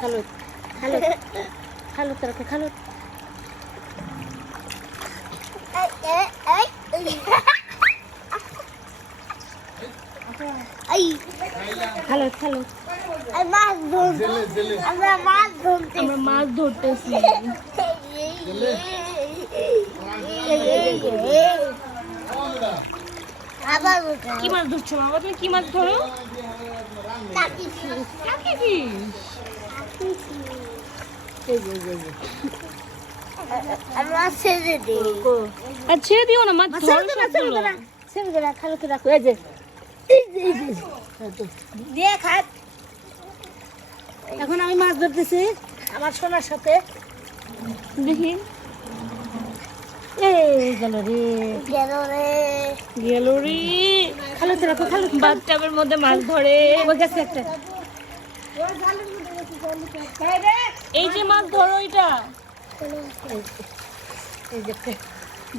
খালো খালো খালো তোরা খালো খালো খালো আমরা মাছ ধরতেছি কি মাছ ধরছো বাবা? তুমি কি মাছ ধরো? ছেড়ে দিও না মাছ খালো তো রাখো এখন আমি মাছ ধরতেছি আমার সোনার সাথে। দেখি গেল রে খালো তো রাখো খালো বাথটাবের মধ্যে মাছ ধরে গেছে একটা। এই যে মাছ ধরো এটা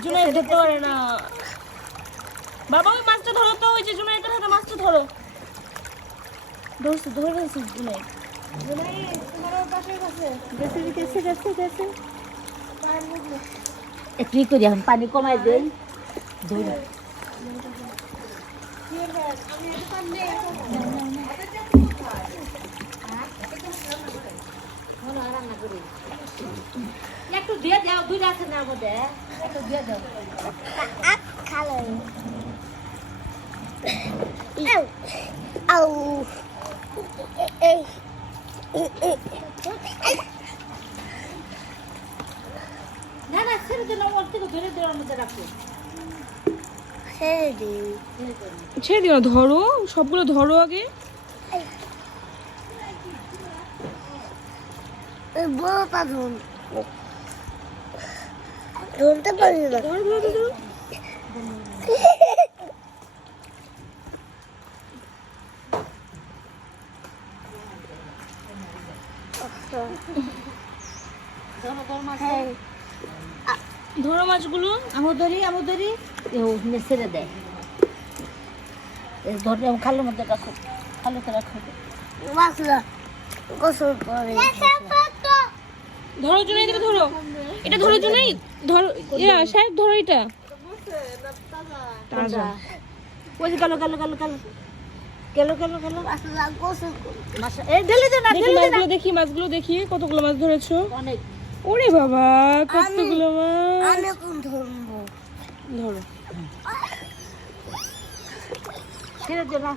জুনাই ধরতে পারে না বাবা। ওই মাছটা ধরো তো, ওই যে জুনাইদের হাতে মাছটা ধরো। ধরছি ধরেছি জুনাই একটু করি এখন পানি কমাই দেই। একটু দিয়ে দাও, দুইটা আছে না মধ্যে, একটু দিয়ে দাও খালো। না না ছেড়ে দিন, ওর থেকে ধরে দেওয়ার মধ্যে রাখো। ছেড়ে দিও, ধরো সবগুলো ধরো আগে। বড়টা ধরতে পারি না। ধরো মাছগুলো। আমুদরি ছেড়ে দেয়, ধরে খালের মধ্যে রাখো, খালোতে রাখো। ধরো জুনাই, এটা ধরো, এটা ধরো জুনাই, ধরো সাহেব, ধরো এটা তাজা। ওই যে গেল গেল গেল গেল গেল গেল গেল। দেখি মাছগুলো দেখি, কতগুলো মাছ ধরেছো? অনেক। ওরে বাবা, কতগুলো মাছ। ধরো ছেড়ে দে না।